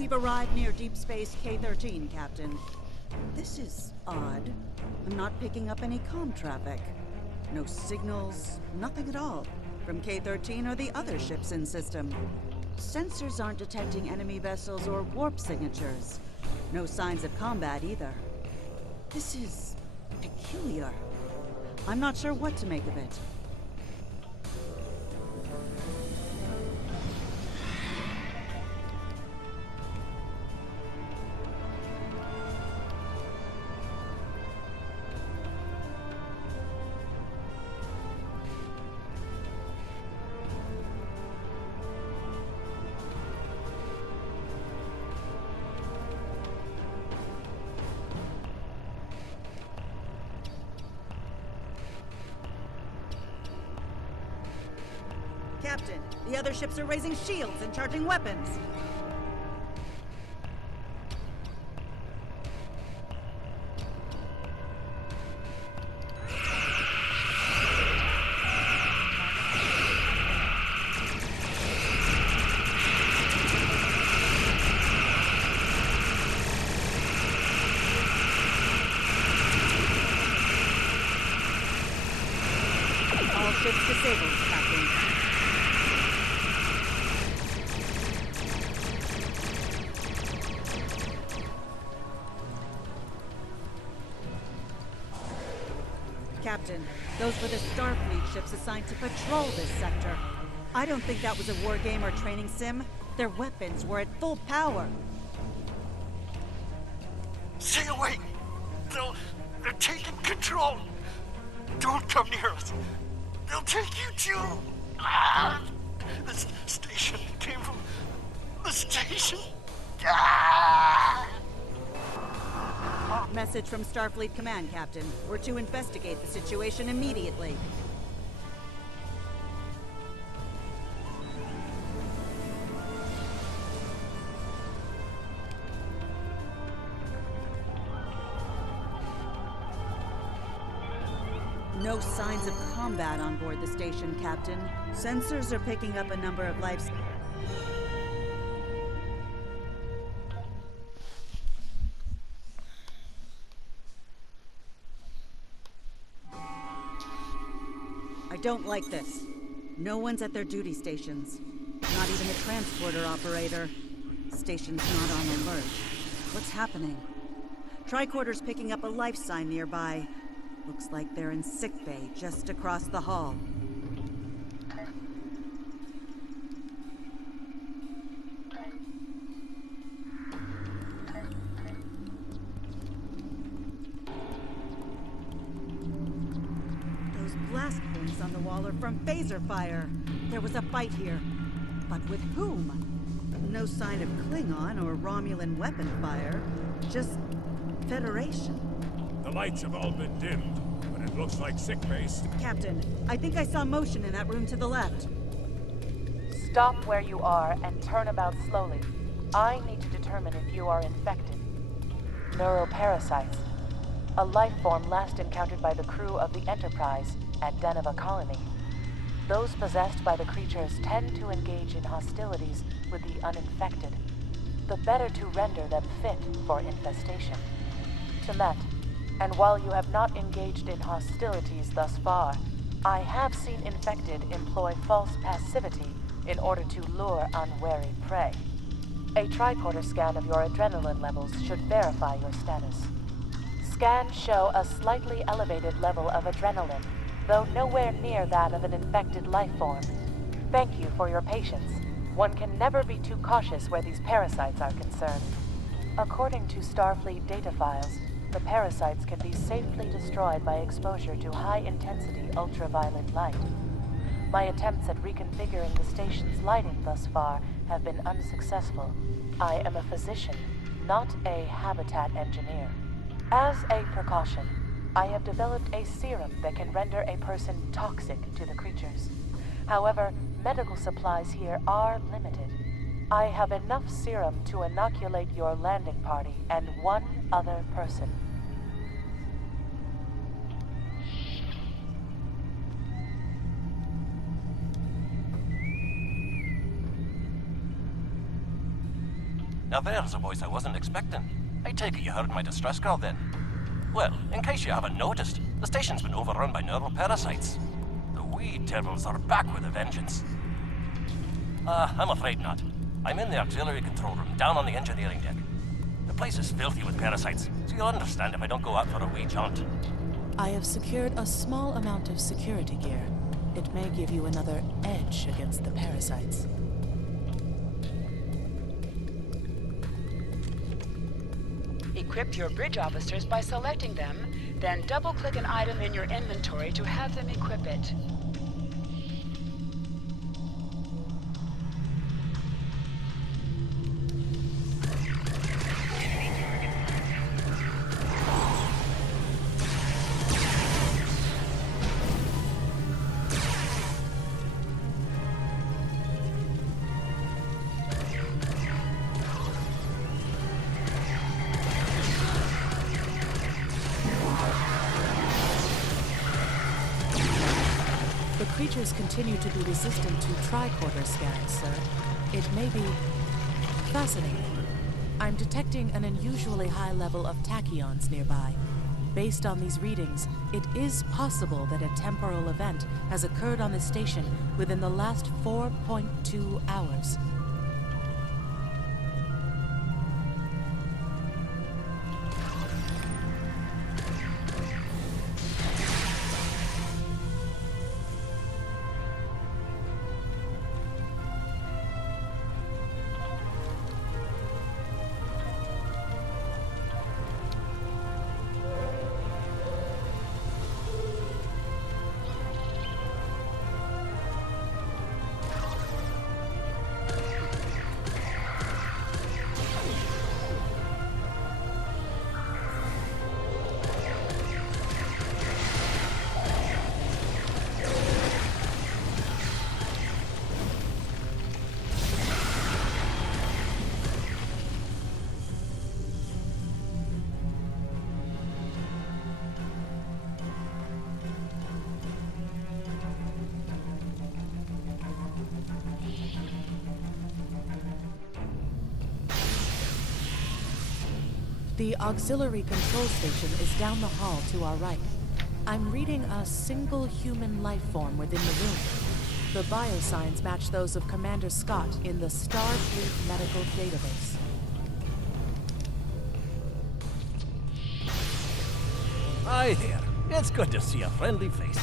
We've arrived near Deep Space K-13, Captain. This is odd. I'm not picking up any comm traffic. No signals, nothing at all, from K-13 or the other ships in system. Sensors aren't detecting enemy vessels or warp signatures. No signs of combat either. This is peculiar. I'm not sure what to make of it. Captain, the other ships are raising shields and charging weapons. All ships disabled, Captain. Captain, those were the Starfleet ships assigned to patrol this sector. I don't think that was a war game or training sim. Their weapons were at full power. Stay away! They're taking control! Don't come near us! They'll take you too! Ah! This station came from the station! Ah! Message from Starfleet Command, Captain. We're to investigate the situation immediately. No signs of combat on board the station, Captain. Sensors are picking up a number of life... I don't like this. No one's at their duty stations. Not even the transporter operator. Station's not on alert. What's happening? Tricorder's picking up a life sign nearby. Looks like they're in sickbay just across the hall. Those blast points on the wall are from phaser fire. There was a fight here. But with whom? No sign of Klingon or Romulan weapon fire. Just Federation. The lights have all been dimmed, but it looks like sickbase. Captain, I think I saw motion in that room to the left. Stop where you are and turn about slowly. I need to determine if you are infected. Neuroparasites. A life form last encountered by the crew of the Enterprise at Deneva Colony. Those possessed by the creatures tend to engage in hostilities with the uninfected. The better to render them fit for infestation. Temet. And while you have not engaged in hostilities thus far, I have seen infected employ false passivity in order to lure unwary prey. A tricorder scan of your adrenaline levels should verify your status. Scans show a slightly elevated level of adrenaline, though nowhere near that of an infected life form. Thank you for your patience. One can never be too cautious where these parasites are concerned. According to Starfleet data files, the parasites can be safely destroyed by exposure to high-intensity ultraviolet light. My attempts at reconfiguring the station's lighting thus far have been unsuccessful. I am a physician, not a habitat engineer. As a precaution, I have developed a serum that can render a person toxic to the creatures. However, medical supplies here are limited. I have enough serum to inoculate your landing party and one other person. Now there's a voice I wasn't expecting. I take it you heard my distress call then. Well, in case you haven't noticed, the station's been overrun by neural parasites. The wee devils are back with a vengeance. I'm afraid not. I'm in the auxiliary control room, down on the engineering deck. The place is filthy with parasites, so you'll understand if I don't go out for a wee jaunt. I have secured a small amount of security gear. It may give you another edge against the parasites. Equip your bridge officers by selecting them, then double-click an item in your inventory to have them equip it. Creatures continue to be resistant to tricorder scans, sir. It may be fascinating. I'm detecting an unusually high level of tachyons nearby. Based on these readings, it is possible that a temporal event has occurred on the station within the last 4.2 hours. The auxiliary control station is down the hall to our right. I'm reading a single human life form within the room. The biosigns match those of Commander Scott in the Starfleet medical database. Hi there. It's good to see a friendly face.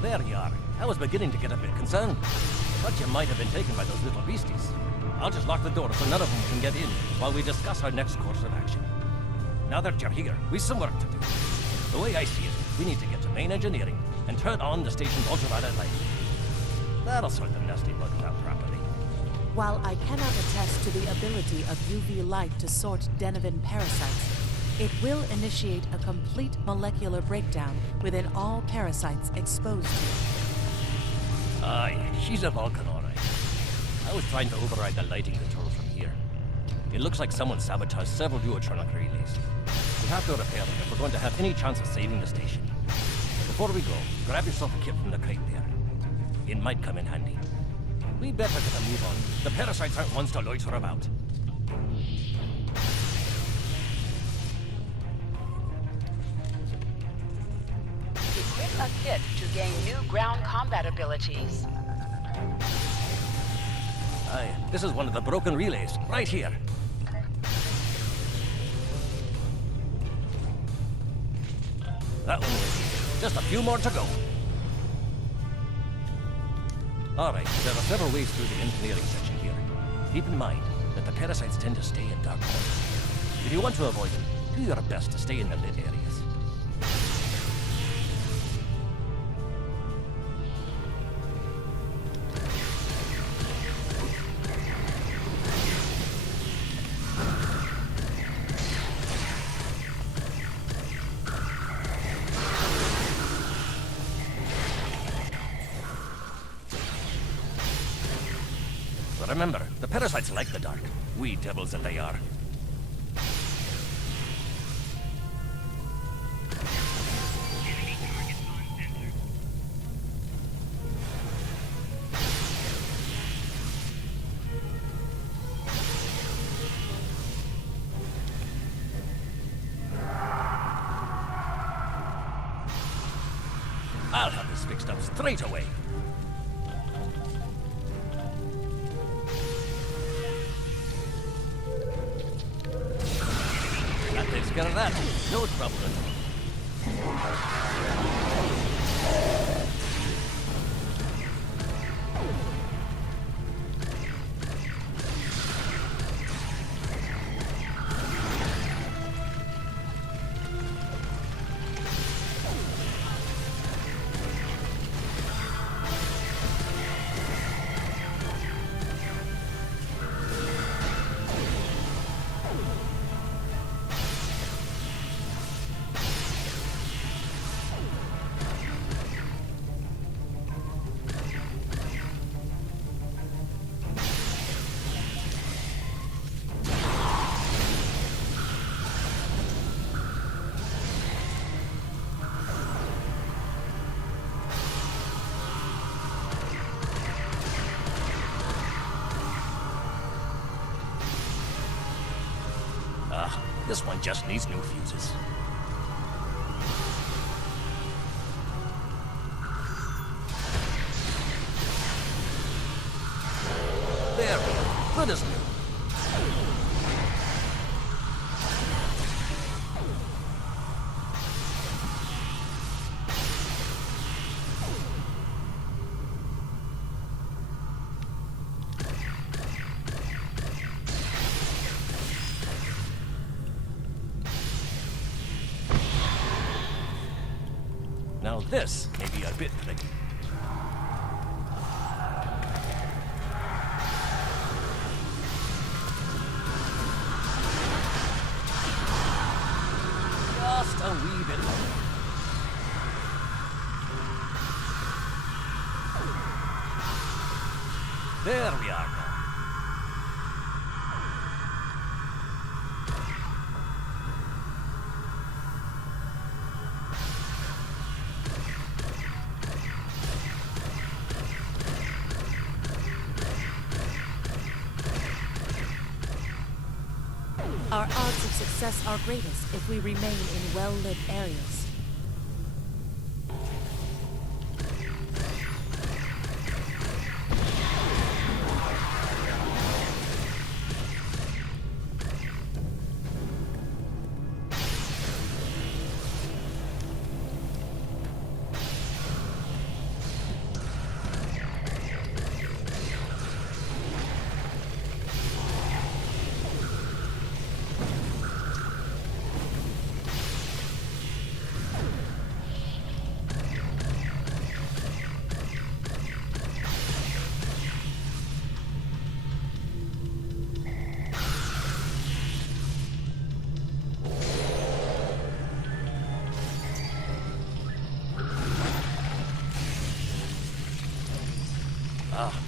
There you are. I was beginning to get a bit concerned. Thought you might have been taken by those little beasties. I'll just lock the door so none of them can get in while we discuss our next course of action. Now that you're here, we've some work to do. The way I see it, we need to get to main engineering and turn on the station's ultraviolet light. That'll sort the nasty bugs out properly. While I cannot attest to the ability of UV light to sort Denivan parasites, it will initiate a complete molecular breakdown within all parasites exposed to it. Aye, she's a Vulcan, all right. I was trying to override the lighting controls from here. It looks like someone sabotaged several duotronic relays. We have to repair them if we're going to have any chance of saving the station. Before we go, grab yourself a kit from the crate there. It might come in handy. We better get a move on. The parasites aren't ones to loiter about. Equip a kit to gain new ground combat abilities. Aye, this is one of the broken relays, right here. That one was easy. Just a few more to go. All right, there are several ways through the engineering section here. Keep in mind that the parasites tend to stay in dark corners. If you want to avoid them, do your best to stay in the lit areas. Remember, the parasites like the dark. Wee devils that they are. fixed up straight away. That takes care of that. No trouble at all. This one just needs new fuses. There we go. Good as new. Now this may be a bit tricky. Just a wee bit longer. There we are now. Our odds of success are greatest if we remain in well-lit areas.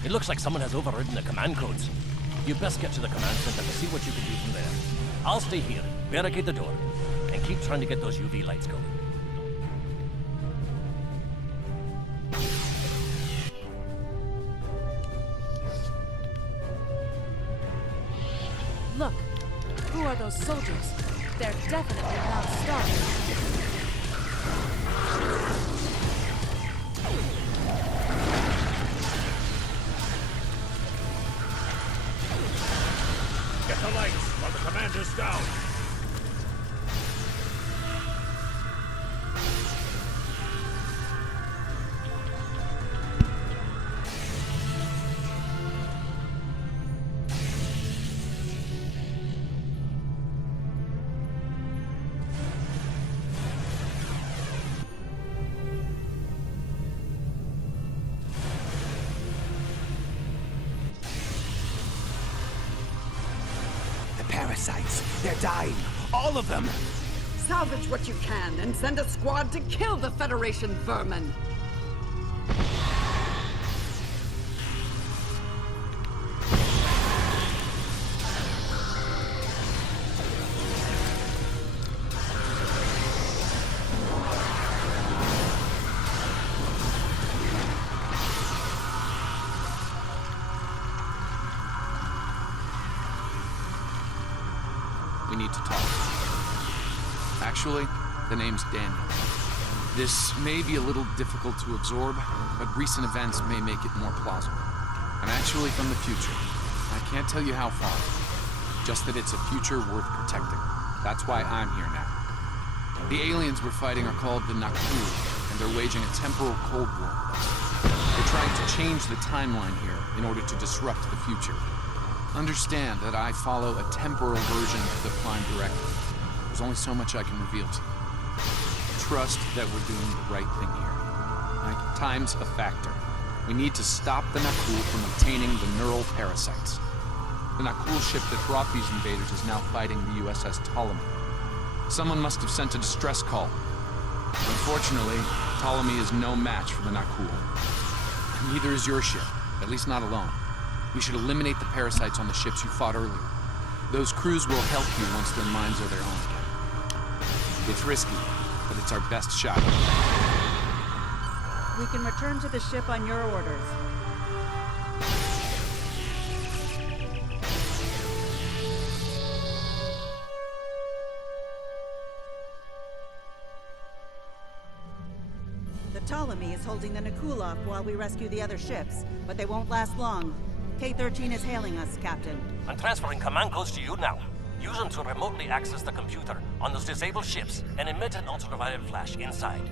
It looks like someone has overridden the command codes. You best get to the command center to see what you can do from there. I'll stay here, barricade the door, and keep trying to get those UV lights going. Look, who are those soldiers? They're definitely not Starfleet. Get the lights while the commander's down. Parasites. They're dying. All of them. Salvage what you can and send a squad to kill the Federation vermin. We need to talk. Actually, the name's Daniel. This may be a little difficult to absorb, but recent events may make it more plausible. I'm actually from the future. I can't tell you how far. Just that it's a future worth protecting. That's why I'm here now. The aliens we're fighting are called the Nakul, and they're waging a temporal Cold War with us. They're trying to change the timeline here in order to disrupt the future. Understand that I follow a temporal version of the Prime Directive. There's only so much I can reveal to you. Trust that we're doing the right thing here. Time's a factor. We need to stop the Nakul from obtaining the neural parasites. The Nakul ship that brought these invaders is now fighting the U.S.S. Ptolemy. Someone must have sent a distress call. Unfortunately, Ptolemy is no match for the Nakul. Neither is your ship, at least not alone. We should eliminate the parasites on the ships you fought earlier. Those crews will help you once their minds are their own again. It's risky, but it's our best shot. We can return to the ship on your orders. The Ptolemy is holding the Nakul off while we rescue the other ships, but they won't last long. K-13 is hailing us, Captain. I'm transferring command codes to you now. Use them to remotely access the computer on those disabled ships and emit an ultraviolet flash inside.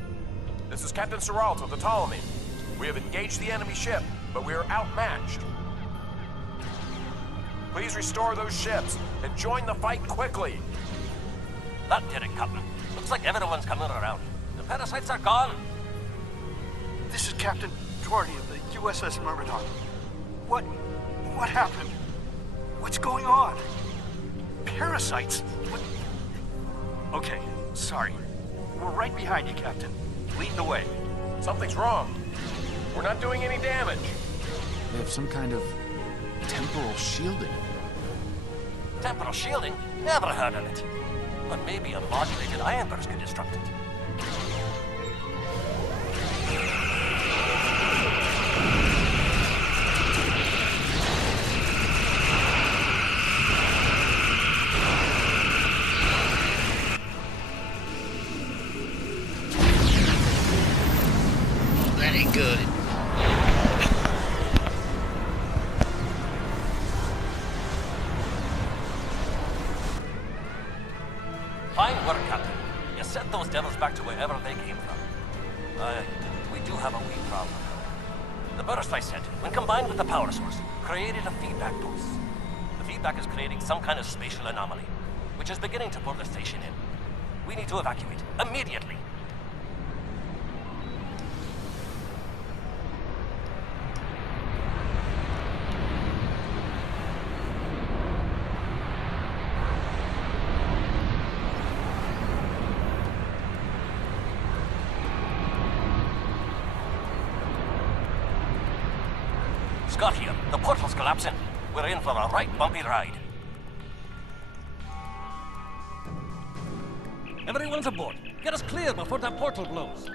This is Captain Lt of the Ptolemy. We have engaged the enemy ship, but we are outmatched. Please restore those ships and join the fight quickly. That did it, Captain. Looks like everyone's coming around. The parasites are gone. This is Captain Doherty of the U.S.S. Myrmidon. What happened? What's going on? Parasites? What? Okay, sorry. We're right behind you, Captain. Lead the way. Something's wrong. We're not doing any damage. They have some kind of temporal shielding. Temporal shielding? Never heard of it. But maybe a modulated ion burst could disrupt it. That ain't good. Fine work, Captain. You sent those devils back to wherever they came from. We do have a wee problem. The burst I sent, when combined with the power source, created a feedback pulse. The feedback is creating some kind of spatial anomaly, which is beginning to pull the station in. We need to evacuate, immediately. Scott here. The portal's collapsing. We're in for a right bumpy ride. Everyone's aboard. Get us clear before that portal blows.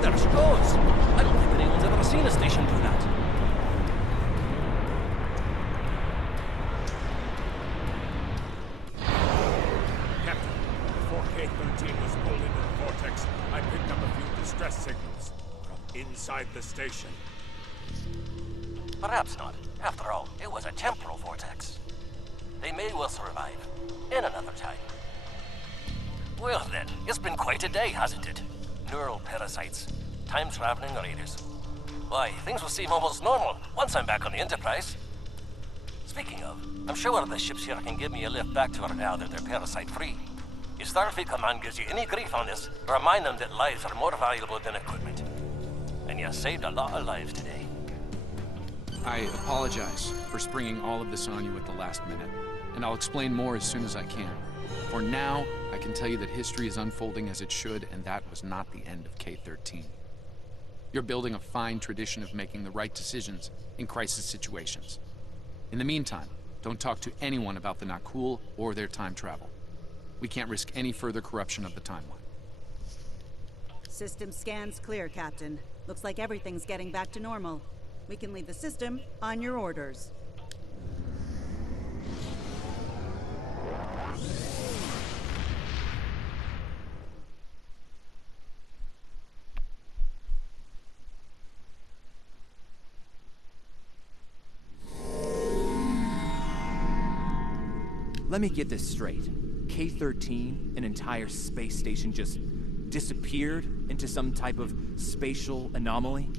There she goes. I don't think anyone's ever seen a station do that. Captain, before K-13 was pulled into the vortex, I picked up a few distress signals from inside the station. Perhaps not. After all, it was a temporal vortex. They may well survive. In another time. Well then, it's been quite a day, hasn't it? Neural parasites. Time-traveling raiders. Why, things will seem almost normal once I'm back on the Enterprise. Speaking of, I'm sure the ships here can give me a lift back to her now that they're parasite-free. If Starfleet Command gives you any grief on this, remind them that lives are more valuable than equipment. And you saved a lot of lives today. I apologize for springing all of this on you at the last minute, and I'll explain more as soon as I can. For now, I can tell you that history is unfolding as it should, and that was not the end of K-13. You're building a fine tradition of making the right decisions in crisis situations. In the meantime, don't talk to anyone about the Nakul or their time travel. We can't risk any further corruption of the timeline. System scans clear, Captain. Looks like everything's getting back to normal. We can leave the system on your orders. let me get this straight. K-13, an entire space station, just disappeared into some type of spatial anomaly?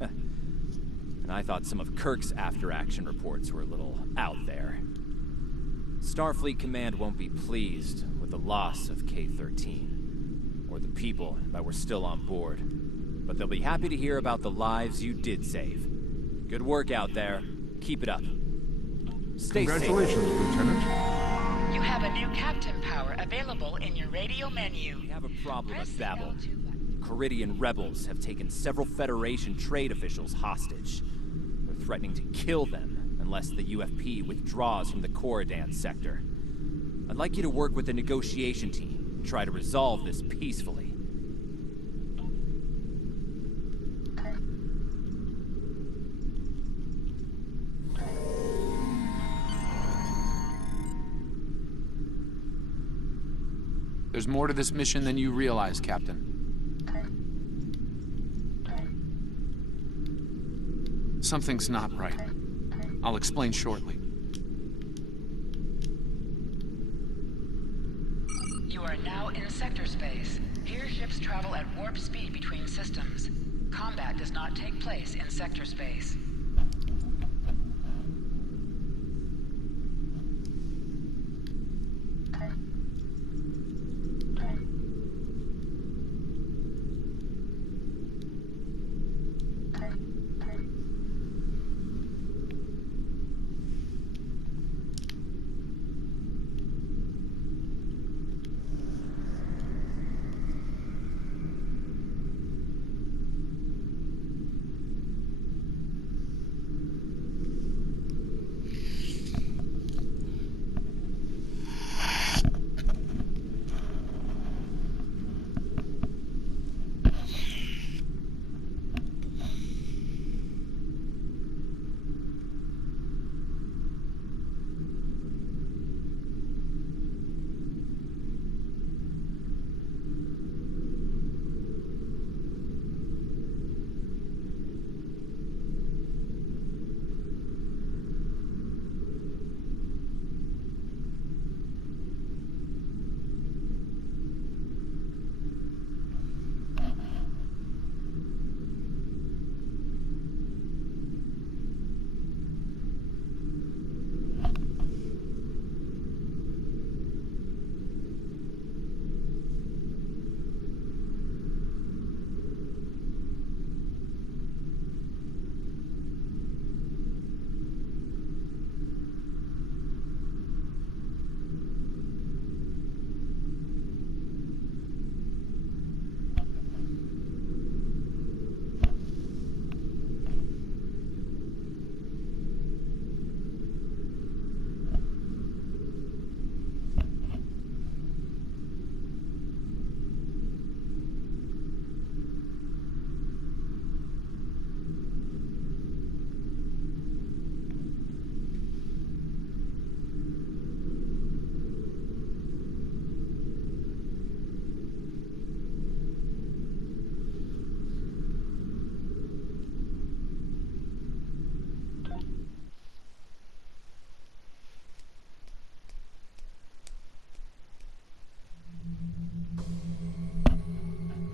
And I thought some of Kirk's after-action reports were a little out there. Starfleet Command won't be pleased with the loss of K-13, or the people that were still on board. But they'll be happy to hear about the lives you did save. Good work out there. Keep it up. Stay safe. Congratulations, Lieutenant. You have a new captain power available in your radio menu. We have a problem at Babel. Caridian rebels have taken several Federation trade officials hostage. They're threatening to kill them unless the UFP withdraws from the Corridan sector. I'd like you to work with the negotiation team and try to resolve this peacefully. There's more to this mission than you realize, Captain. Something's not right. I'll explain shortly. You are now in sector space. Here ships travel at warp speed between systems. Combat does not take place in sector space.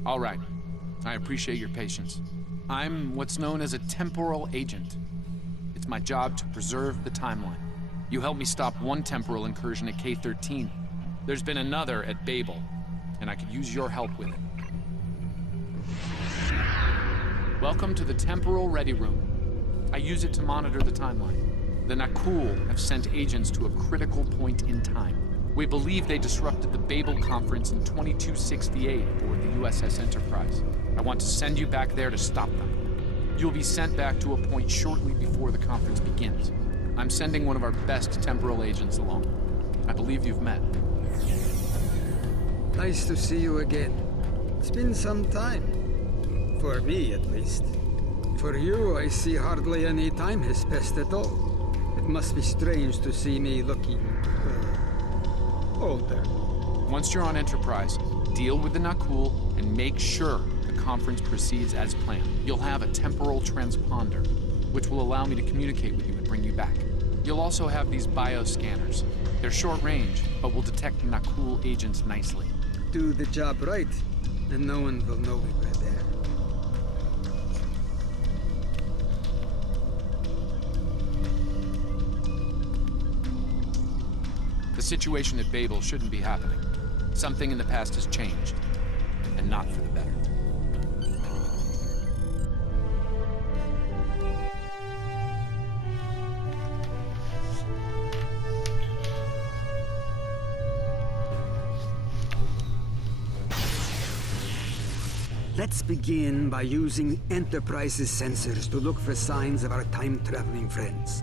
All right. I appreciate your patience. I'm what's known as a temporal agent. It's my job to preserve the timeline. You helped me stop one temporal incursion at K-13. There's been another at Babel, and I could use your help with it. Welcome to the Temporal Ready Room. I use it to monitor the timeline. The Nakul have sent agents to a critical point in time. We believe they disrupted the Babel conference in 2268 aboard the U.S.S. Enterprise. I want to send you back there to stop them. You'll be sent back to a point shortly before the conference begins. I'm sending one of our best temporal agents along. I believe you've met. Nice to see you again. It's been some time. For me, at least. For you, I see hardly any time has passed at all. It must be strange to see me looking older. Once you're on Enterprise, deal with the Nakul and make sure the conference proceeds as planned. You'll have a temporal transponder, which will allow me to communicate with you and bring you back. You'll also have these bioscanners. They're short range, but will detect Nakul agents nicely. Do the job right, and no one will know we were there. The situation at Babel shouldn't be happening. Something in the past has changed, and not for the better. Let's begin by using Enterprise's sensors to look for signs of our time-traveling friends.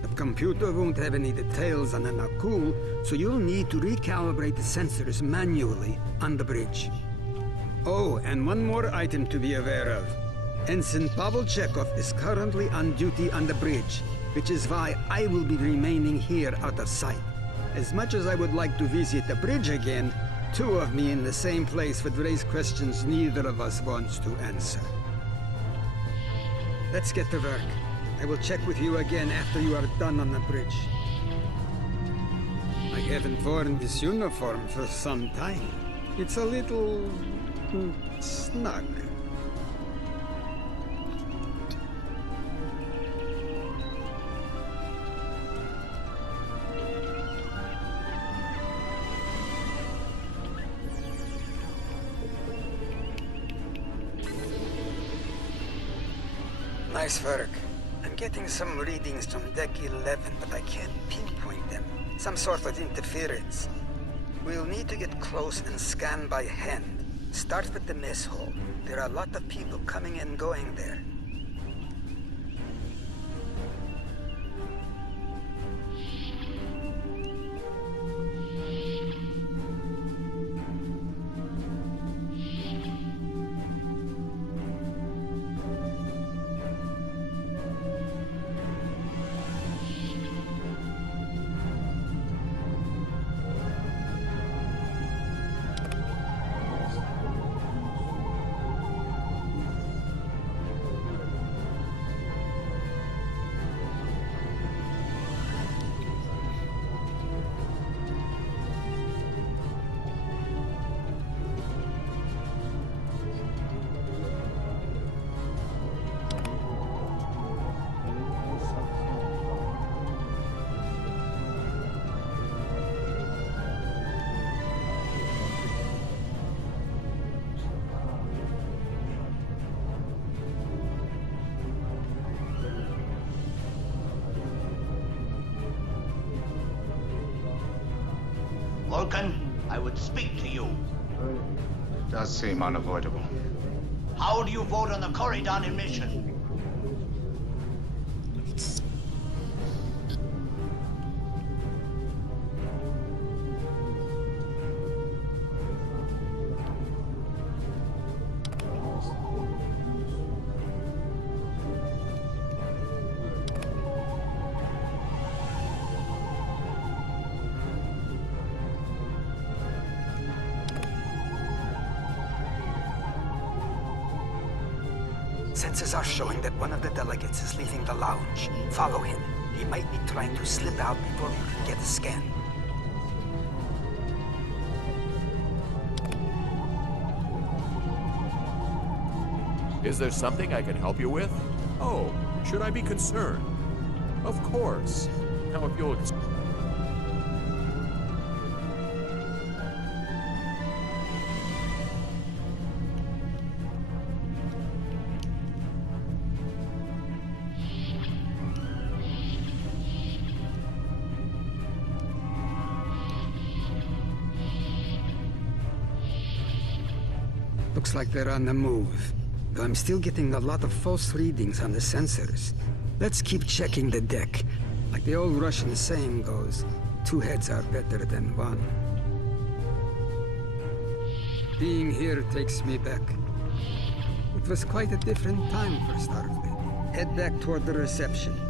The computer won't have any details on the Nakul, so you'll need to recalibrate the sensors manually on the bridge. Oh, and one more item to be aware of. Ensign Pavel Chekhov is currently on duty on the bridge, which is why I will be remaining here out of sight. As much as I would like to visit the bridge again, two of me in the same place would raise questions neither of us wants to answer. Let's get to work. I will check with you again after you are done on the bridge. I haven't worn this uniform for some time. It's a little... snug. Nice work. I'm getting some readings from Deck 11, but I can't pinpoint them. Some sort of interference. We'll need to get close and scan by hand. Start with the mess hall. There are a lot of people coming and going there. Vulcan, I would speak to you. It does seem unavoidable. How do you vote on the Corridon emission? Sensors are showing that one of the delegates is leaving the lounge. Follow him. He might be trying to slip out before you can get a scan. Is there something I can help you with? Oh, should I be concerned? Of course. Now if you'll... Looks like they're on the move. Though I'm still getting a lot of false readings on the sensors. Let's keep checking the deck. Like the old Russian saying goes, two heads are better than one. Being here takes me back. It was quite a different time for Starfleet. Head back toward the reception.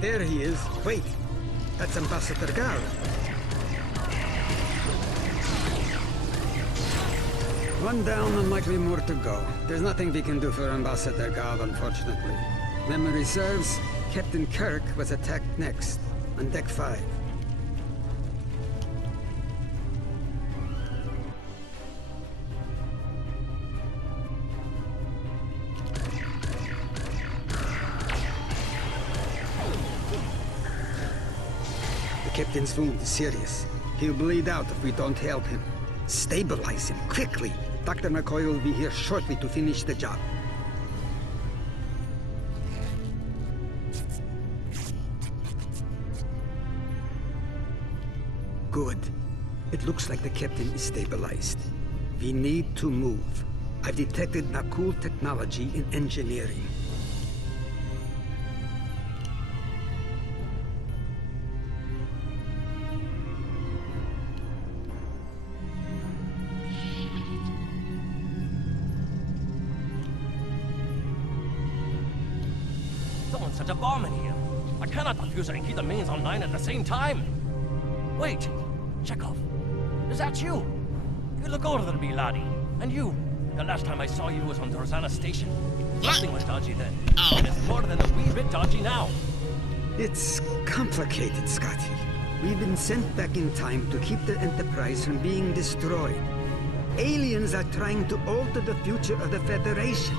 There he is. Wait, that's Ambassador Garrett. One down and likely more to go. There's nothing we can do for Ambassador Garrett, unfortunately. Memory serves, Captain Kirk was attacked next, on Deck 5. The captain's wound is serious. He'll bleed out if we don't help him. Stabilize him, quickly! Dr. McCoy will be here shortly to finish the job. Good. It looks like the captain is stabilized. We need to move. I've detected Nakul technology in engineering. Someone set a bomb in here. I cannot defuse it and keep the mains online at the same time. Wait, Chekhov, is that you? You look older than me, laddie. And you, the last time I saw you was on Rosanna Station. Something was dodgy then, and it's more than a wee bit dodgy now. It's complicated, Scotty. We've been sent back in time to keep the Enterprise from being destroyed. Aliens are trying to alter the future of the Federation.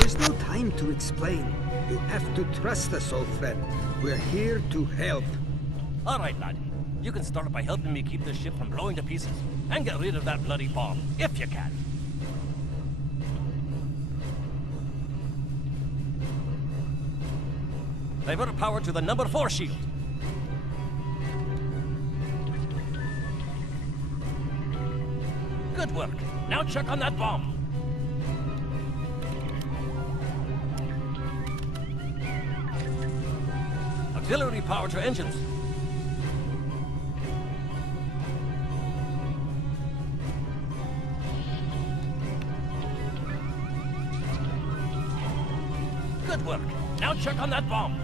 There's no time to explain. You have to trust us, old friend. We're here to help. All right, laddie. You can start by helping me keep this ship from blowing to pieces, and get rid of that bloody bomb, if you can. Divert power to the number 4 shield. Good work. Now check on that bomb. Auxiliary power to engines. Good work. Now check on that bomb.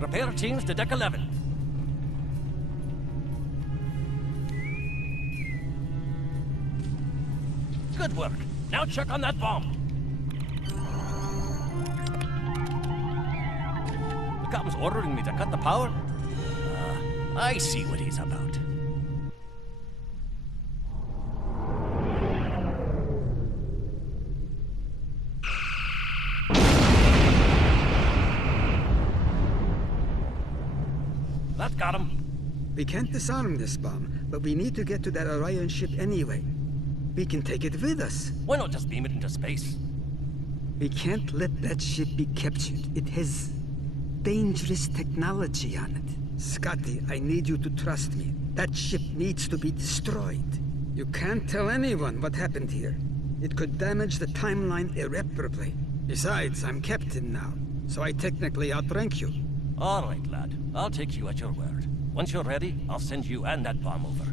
Repair teams to Deck 11. Good work. Now check on that bomb. The captain's ordering me to cut the power? I see what he's about. That got him. We can't disarm this bomb, but we need to get to that Orion ship anyway. We can take it with us. Why not just beam it into space? We can't let that ship be captured. It has dangerous technology on it. Scotty, I need you to trust me. That ship needs to be destroyed. You can't tell anyone what happened here. It could damage the timeline irreparably. Besides, I'm captain now, so I technically outrank you. All right, lad. I'll take you at your word. Once you're ready, I'll send you and that bomb over.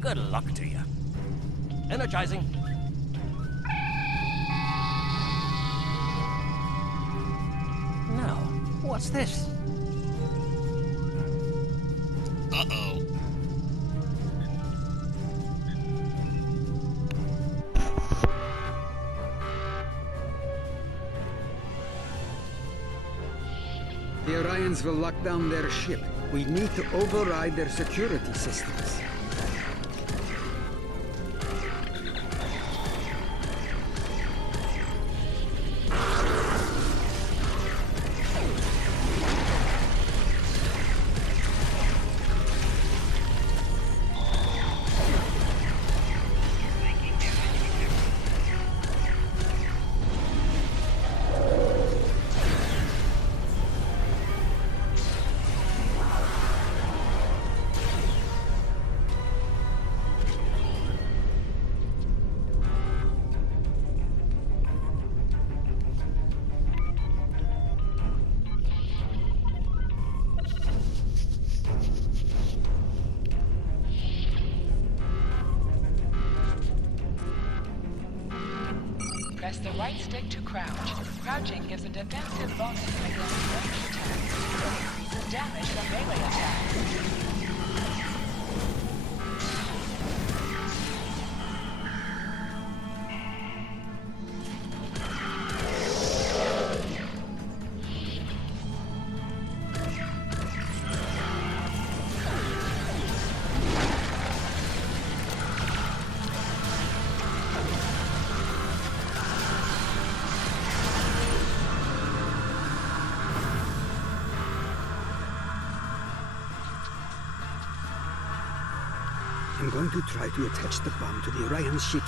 Good luck to you. Energizing. Now, what's this? Uh-oh. The Orions will lock down their ship. We need to override their security systems. Press the right stick to crouch. Crouching gives a defensive bonus against ranged attacks. It increases damage from melee attacks. I'm going to try to attach the bomb to the Orion ship.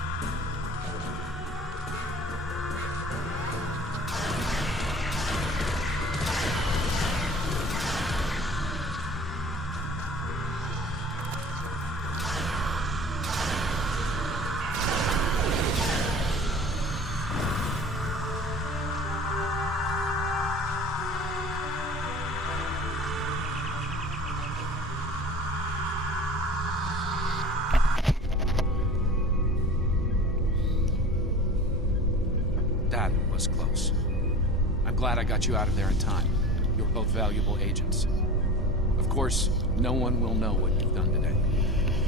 That was close. I'm glad I got you out of there in time. You're both valuable agents. Of course, no one will know what you've done today,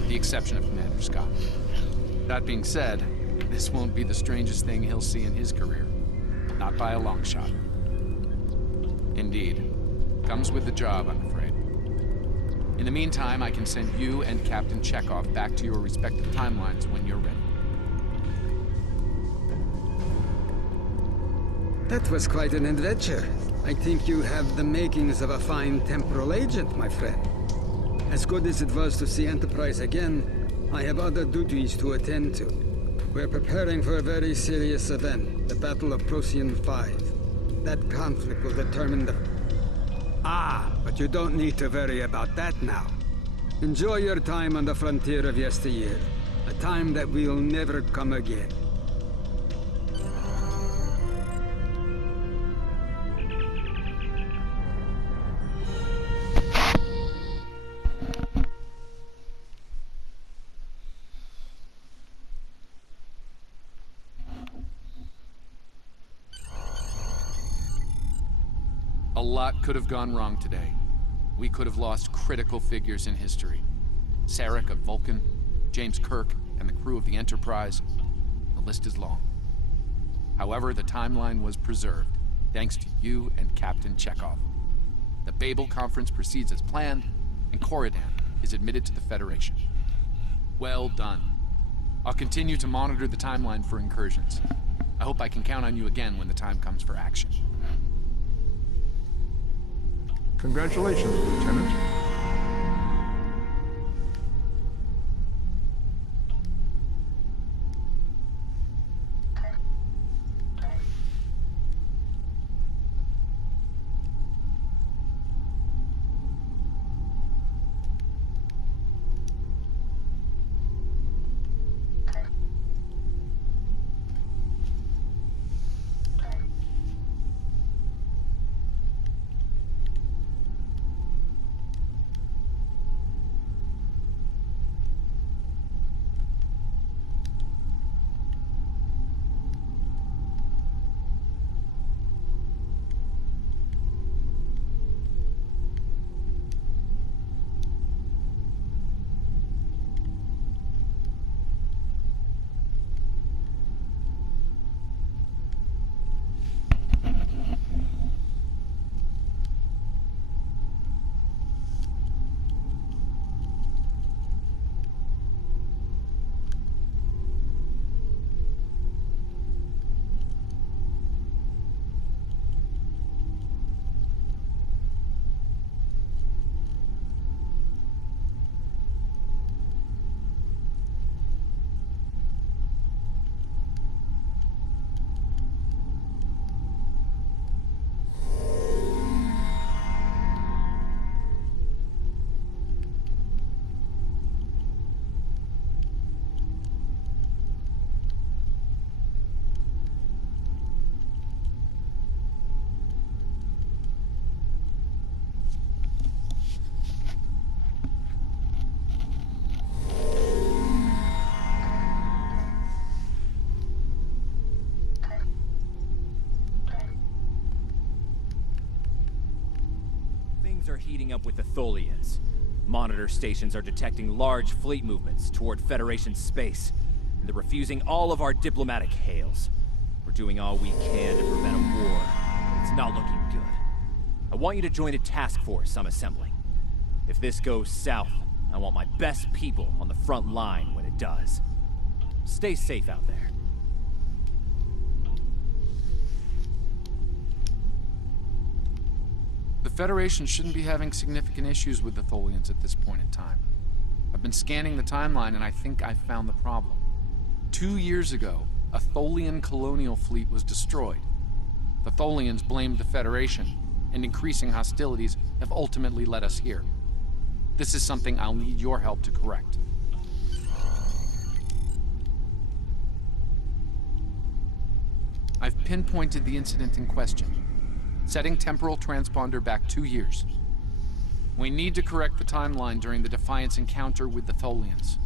with the exception of Commander Scott. That being said, this won't be the strangest thing he'll see in his career. Not by a long shot. Indeed. Comes with the job, I'm afraid. In the meantime, I can send you and Captain Chekhov back to your respective timelines when you're ready. That was quite an adventure. I think you have the makings of a fine temporal agent, my friend. As good as it was to see Enterprise again, I have other duties to attend to. We're preparing for a very serious event, the Battle of Procyon 5. That conflict will determine the... Ah, but you don't need to worry about that now. Enjoy your time on the frontier of yesteryear, a time that will never come again. A lot could have gone wrong today. We could have lost critical figures in history. Sarek of Vulcan, James Kirk, and the crew of the Enterprise. The list is long. However, the timeline was preserved, thanks to you and Captain Chekhov. The Babel Conference proceeds as planned, and Corridan is admitted to the Federation. Well done. I'll continue to monitor the timeline for incursions. I hope I can count on you again when the time comes for action. Congratulations, Lieutenant. are heating up with the Tholians. Monitor stations are detecting large fleet movements toward Federation space, and they're refusing all of our diplomatic hails. We're doing all we can to prevent a war, but it's not looking good. I want you to join a task force I'm assembling. If this goes south, I want my best people on the front line when it does. Stay safe out there. The Federation shouldn't be having significant issues with the Tholians at this point in time. I've been scanning the timeline and I think I've found the problem. 2 years ago, a Tholian colonial fleet was destroyed. The Tholians blamed the Federation, and increasing hostilities have ultimately led us here. This is something I'll need your help to correct. I've pinpointed the incident in question, setting Temporal transponder back 2 years. We need to correct the timeline during the Defiance encounter with the Tholians.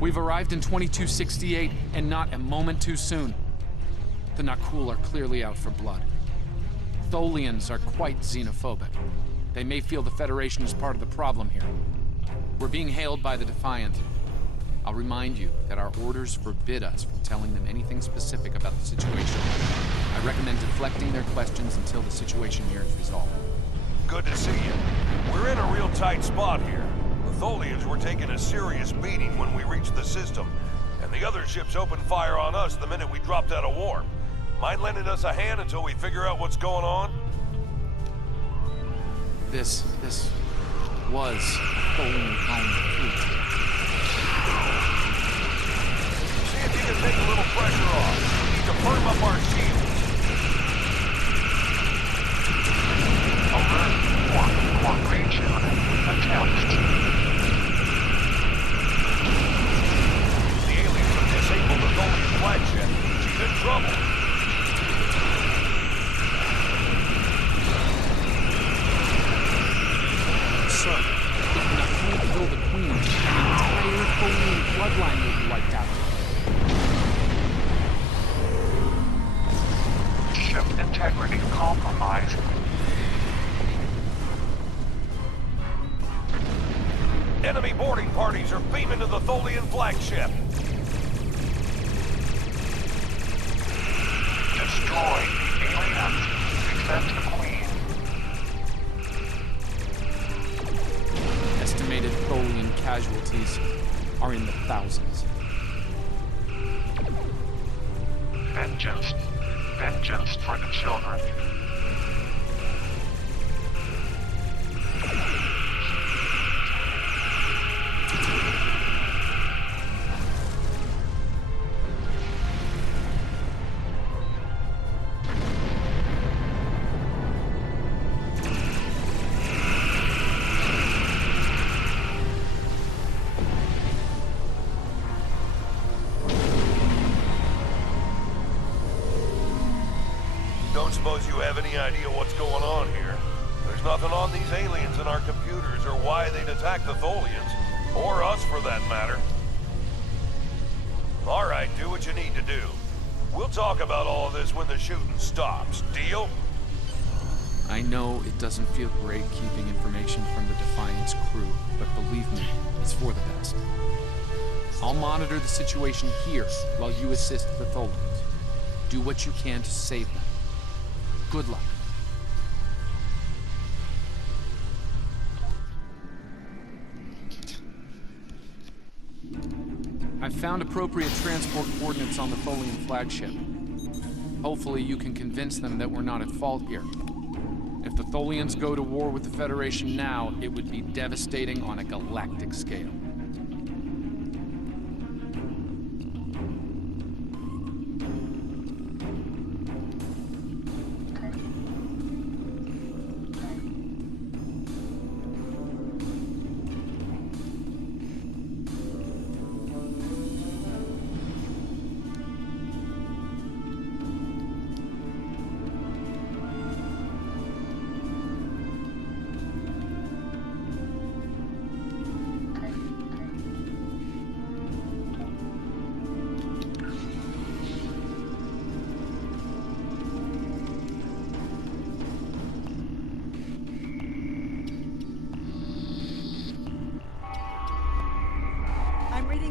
We've arrived in 2268, and not a moment too soon. The Nakul are clearly out for blood. Tholians are quite xenophobic. They may feel the Federation is part of the problem here. We're being hailed by the Defiant. I'll remind you that our orders forbid us from telling them anything specific about the situation. I recommend deflecting their questions until the situation here is resolved. Good to see you. We're in a real tight spot here. The Tholians were taking a serious beating when we reached the system, and the other ships opened fire on us the minute we dropped out of warp. Mind lending us a hand until we figure out what's going on? This was a Tholian-bound fleet. See if you can take a little pressure off. We need to firm up our shields. Alert. Cooperation. Attempt. The aliens have disabled the Tholian flagship. She's in trouble. Sir, if we can't kill the Queen, the entire Tholian bloodline will be wiped out. Ship integrity compromised. Enemy boarding parties are beaming to the Tholian flagship. Destroy the aliens. Defend the Queen. Estimated Tholian casualties are in the thousands. Vengeance. Vengeance for the children. Don't suppose you have any idea what's going on here? There's nothing on these aliens in our computers or why they'd attack the Tholians. Or us, for that matter. All right, do what you need to do. We'll talk about all of this when the shooting stops. Deal? I know it doesn't feel great keeping information from the Defiant's crew, but believe me, it's for the best. I'll monitor the situation here while you assist the Tholians. Do what you can to save them. Good luck. I've found appropriate transport coordinates on the Tholian flagship. Hopefully you can convince them that we're not at fault here. If the Tholians go to war with the Federation now, it would be devastating on a galactic scale.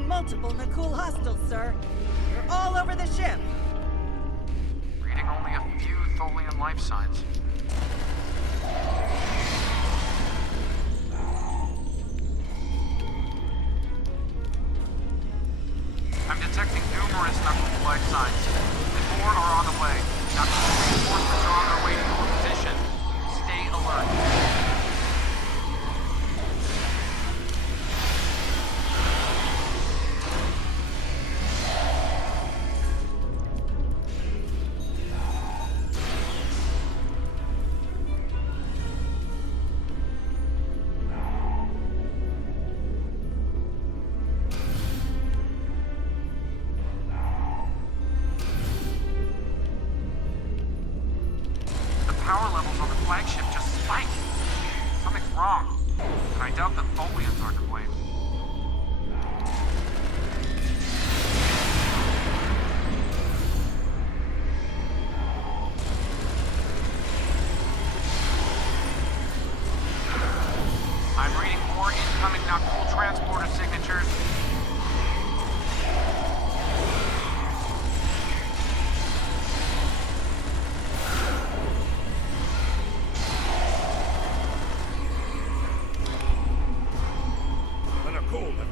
Multiple Nakul hostiles, sir. They're all over the ship. Reading only a few Tholian life signs. I'm detecting numerous Nakul life signs. And more are on the way. Nakul reinforcements are on their way to your position. Stay alert. Power levels on the flagship just spiked. Something's wrong. And I doubt the Tholians are to blame. I'm reading more incoming Nakul transporter signatures.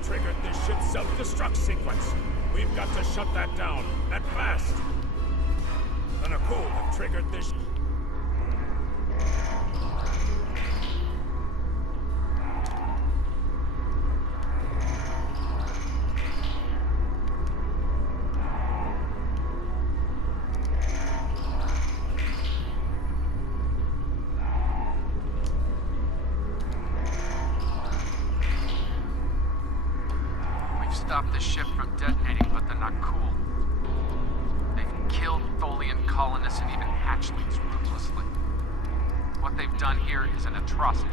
Triggered this ship's self-destruct sequence. We've got to shut that down, and fast. The Nakul have triggered this... stop the ship from detonating, but they're not cool. They've killed Tholian colonists and even hatchlings ruthlessly. What they've done here is an atrocity.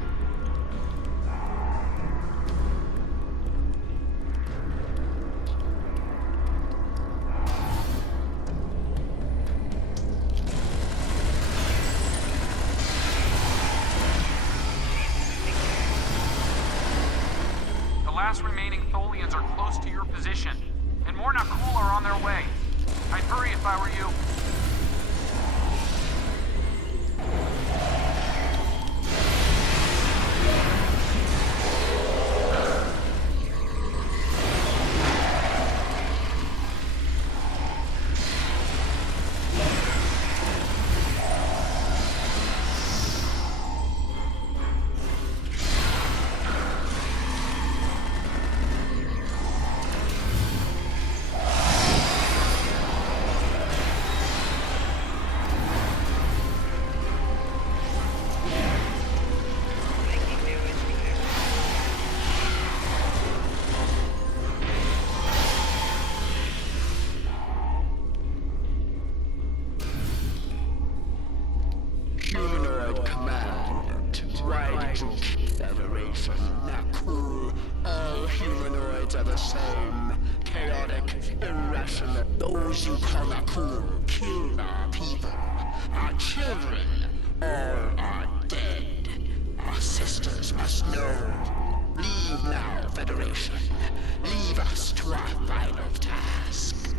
The last remaining Tholians are close to your position, and more not cool are on their way. I'd hurry if I were you. Humanoid command, right to Federation, not cool. All humanoids are the same. Chaotic, irrational. Those you call not cool kill our people. Our children, all are dead. Our sisters must know. Leave now, Federation. Leave us to our final task.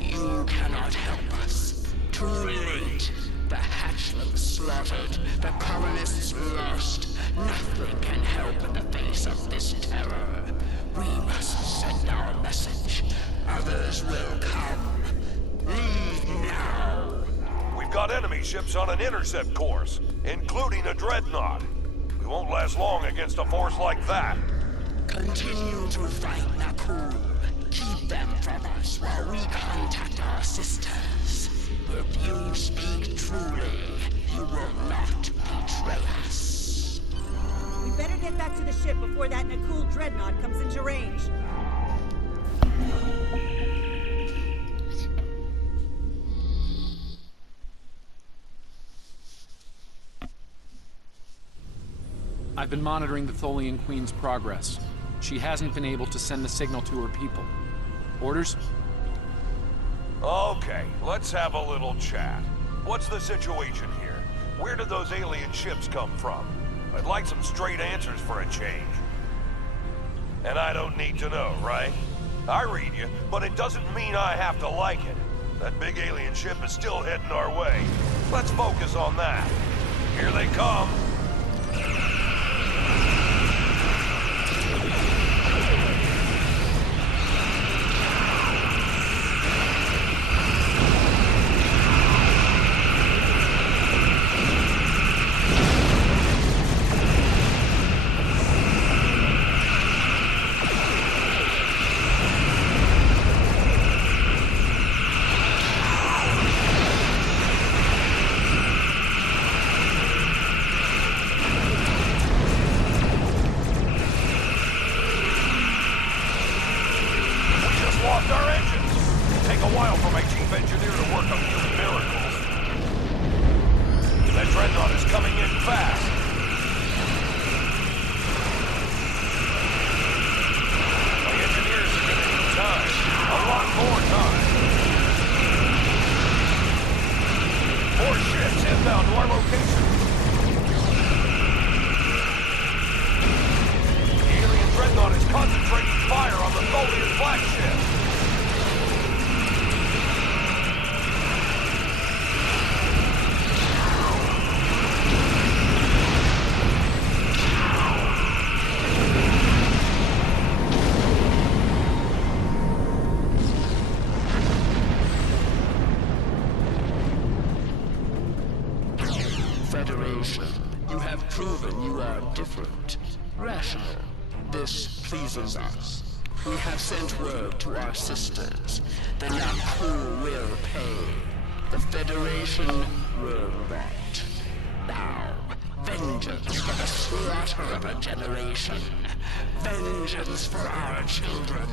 You cannot help us. Too late. The hatchlings slaughtered, the colonists lost. Nothing can help in the face of this terror. We must send our message. Others will come. Leave now. We've got enemy ships on an intercept course, including a dreadnought. We won't last long against a force like that. Continue to fight Nakul. Keep them from us while we contact our sisters. If you speak truly, you will not betray us. We better get back to the ship before that Nakul dreadnought comes into range. I've been monitoring the Tholian Queen's progress. She hasn't been able to send the signal to her people. Orders? Okay, let's have a little chat. What's the situation here? Where did those alien ships come from? I'd like some straight answers for a change. And I don't need to know, right? I read you, but it doesn't mean I have to like it. That big alien ship is still heading our way. Let's focus on that. Here they come. Federation, you have proven you are different, rational. This pleases us. We have sent word to our sisters. The Nakul will pay. The Federation will not. Now, vengeance for the slaughter of a generation. Vengeance for our children.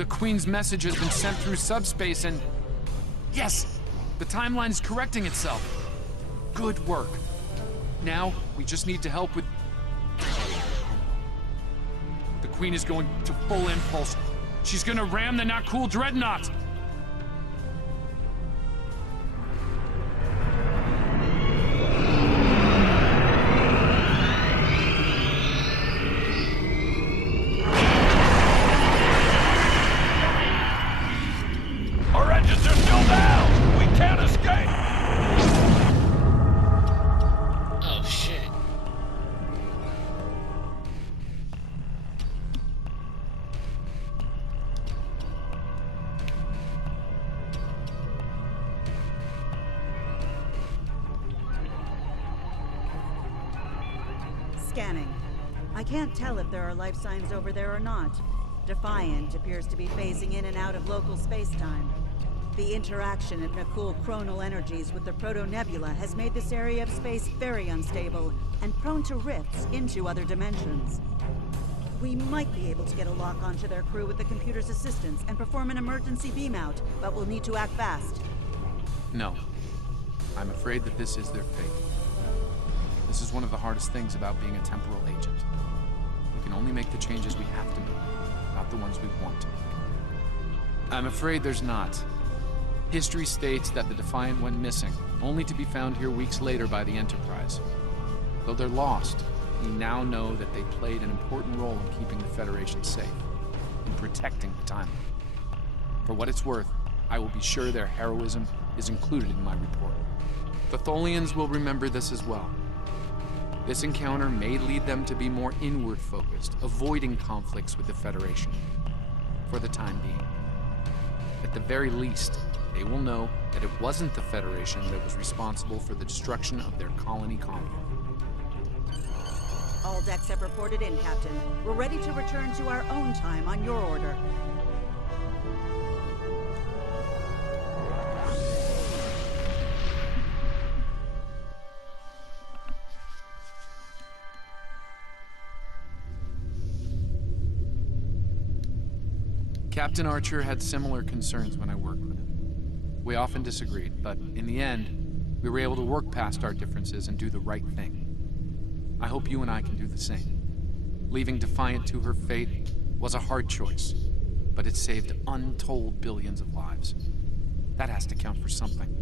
The Queen's message has been sent through subspace and... Yes! The timeline is correcting itself. Good work. Now, we just need to help with... The Queen is going to full impulse. She's gonna ram the not cool dreadnought! Our engines are still down! We can't escape! Oh, shit. Scanning. I can't tell if there are life signs over there or not. Defiant appears to be phasing in and out of local space-time. The interaction of Nakul chronal energies with the proto-nebula has made this area of space very unstable and prone to rifts into other dimensions. We might be able to get a lock onto their crew with the computer's assistance and perform an emergency beam-out, but we'll need to act fast. No. I'm afraid that this is their fate. This is one of the hardest things about being a temporal agent. We can only make the changes we have to make, not the ones we want to make. I'm afraid there's not. History states that the Defiant went missing, only to be found here weeks later by the Enterprise. Though they're lost, we now know that they played an important role in keeping the Federation safe, in protecting the timeline. For what it's worth, I will be sure their heroism is included in my report. The Tholians will remember this as well. This encounter may lead them to be more inward-focused, avoiding conflicts with the Federation, for the time being. At the very least, they will know that it wasn't the Federation that was responsible for the destruction of their colony convoy. All decks have reported in, Captain. We're ready to return to our own time on your order. Captain Archer had similar concerns when I worked with him. We often disagreed, but in the end, we were able to work past our differences and do the right thing. I hope you and I can do the same. Leaving Defiant to her fate was a hard choice, but it saved untold billions of lives. That has to count for something.